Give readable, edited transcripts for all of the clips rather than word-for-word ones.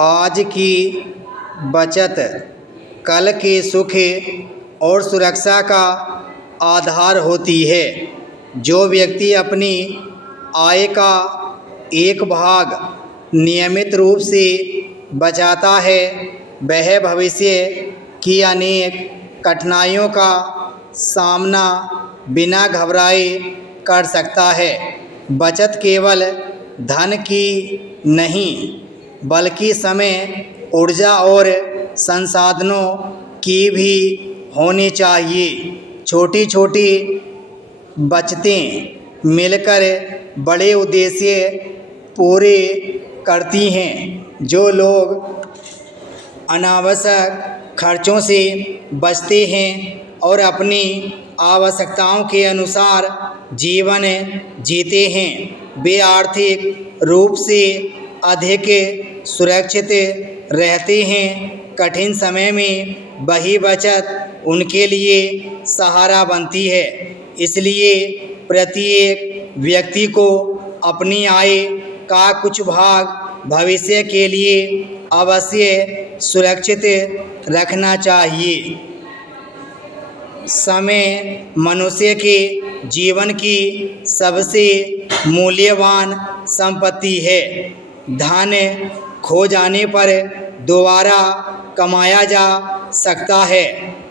आज की बचत कल के सुख और सुरक्षा का आधार होती है। जो व्यक्ति अपनी आय का एक भाग नियमित रूप से बचाता है, वह भविष्य की अनेक कठिनाइयों का सामना बिना घबराए कर सकता है। बचत केवल धन की नहीं, बल्कि समय, ऊर्जा और संसाधनों की भी होनी चाहिए। छोटी छोटी बचतें मिलकर बड़े उद्देश्य पूरे करती हैं। जो लोग अनावश्यक खर्चों से बचते हैं और अपनी आवश्यकताओं के अनुसार जीवन जीते हैं, वे आर्थिक रूप से अधिक सुरक्षित रहते हैं। कठिन समय में वही बचत उनके लिए सहारा बनती है। इसलिए प्रत्येक व्यक्ति को अपनी आय का कुछ भाग भविष्य के लिए अवश्य सुरक्षित रखना चाहिए। समय मनुष्य के जीवन की सबसे मूल्यवान संपत्ति है। धन खो जाने पर दोबारा कमाया जा सकता है,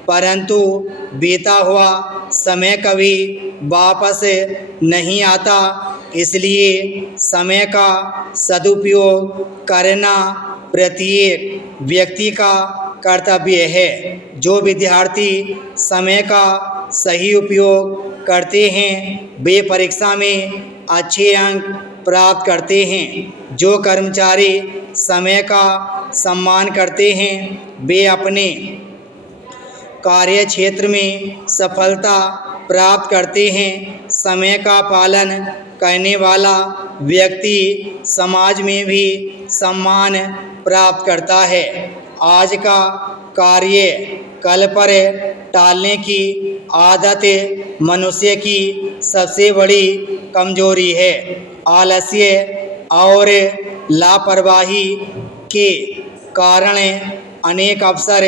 परंतु बीता हुआ समय कभी वापस नहीं आता। इसलिए समय का सदुपयोग करना प्रत्येक व्यक्ति का कर्तव्य है। जो विद्यार्थी समय का सही उपयोग करते हैं, वे परीक्षा में अच्छे अंक प्राप्त करते हैं। जो कर्मचारी समय का सम्मान करते हैं, वे अपने कार्य क्षेत्र में सफलता प्राप्त करते हैं। समय का पालन करने वाला व्यक्ति समाज में भी सम्मान प्राप्त करता है। आज का कार्य कल पर टालने की आदत मनुष्य की सबसे बड़ी कमजोरी है। आलस्य और लापरवाही के कारण अनेक अवसर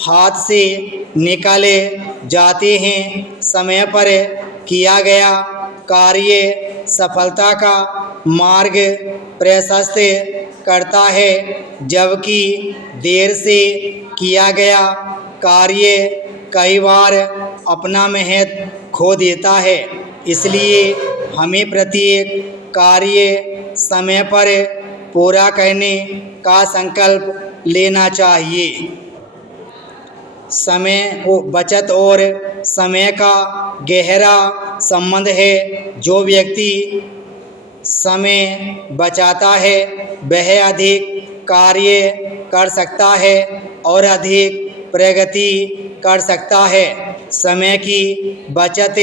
हाथ से निकल जाते हैं। समय पर किया गया कार्य सफलता का मार्ग प्रशस्त करता है, जबकि देर से किया गया कार्य कई बार अपना महत्व खो देता है। इसलिए हमें प्रत्येक कार्य समय पर पूरा करने का संकल्प लेना चाहिए। समय बचत और समय का गहरा संबंध है। जो व्यक्ति समय बचाता है, वह अधिक कार्य कर सकता है और अधिक प्रगति कर सकता है। समय की बचत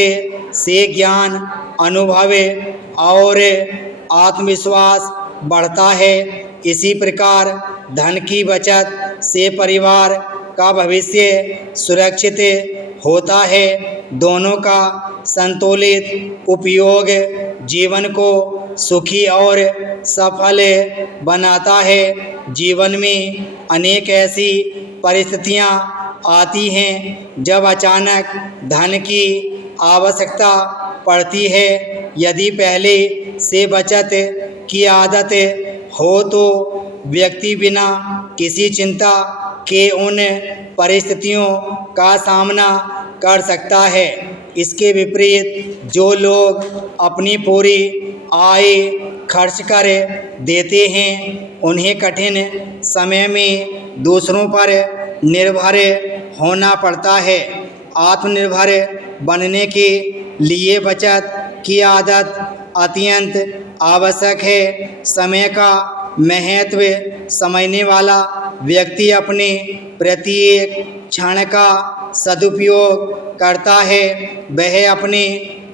से ज्ञान, अनुभव और आत्मविश्वास बढ़ता है। इसी प्रकार धन की बचत से परिवार का भविष्य सुरक्षित होता है। दोनों का संतुलित उपयोग जीवन को सुखी और सफल बनाता है। जीवन में अनेक ऐसी परिस्थितियां आती हैं जब अचानक धन की आवश्यकता पड़ती है। यदि पहले से बचत की आदत हो तो व्यक्ति बिना किसी चिंता के उन परिस्थितियों का सामना कर सकता है। इसके विपरीत जो लोग अपनी पूरी आय खर्च कर देते हैं, उन्हें कठिन समय में दूसरों पर निर्भर होना पड़ता है। आत्मनिर्भर बनने के लिए बचत की आदत अत्यंत आवश्यक है। समय का महत्व समझने वाला व्यक्ति अपने प्रत्येक क्षण का सदुपयोग करता है। वह अपने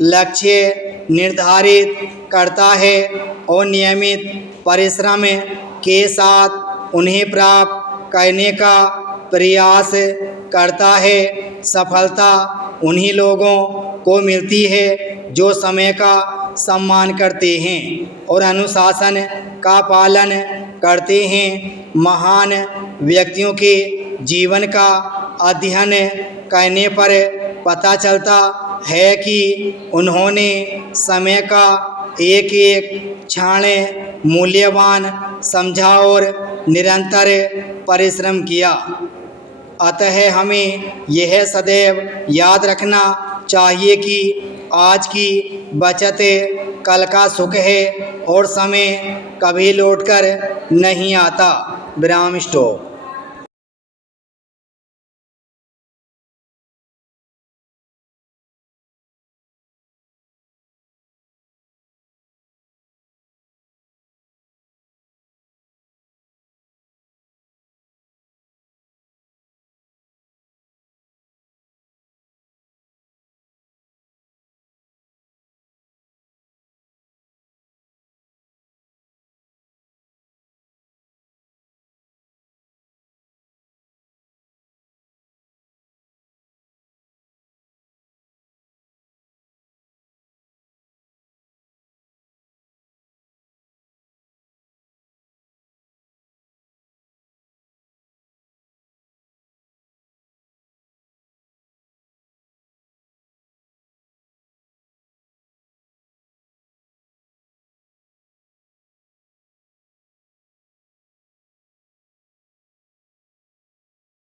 लक्ष्य निर्धारित करता है और नियमित परिश्रम के साथ उन्हें प्राप्त करने का प्रयास करता है। सफलता उन्हीं लोगों को मिलती है जो समय का सम्मान करते हैं और अनुशासन का पालन करते हैं। महान व्यक्तियों के जीवन का अध्ययन करने पर पता चलता है कि उन्होंने समय का एक एक क्षण मूल्यवान समझा और निरंतर परिश्रम किया। अतः हमें यह सदैव याद रखना चाहिए कि आज की बचत कल का सुख है और समय कभी लौटकर नहीं आता। विराम स्टॉप।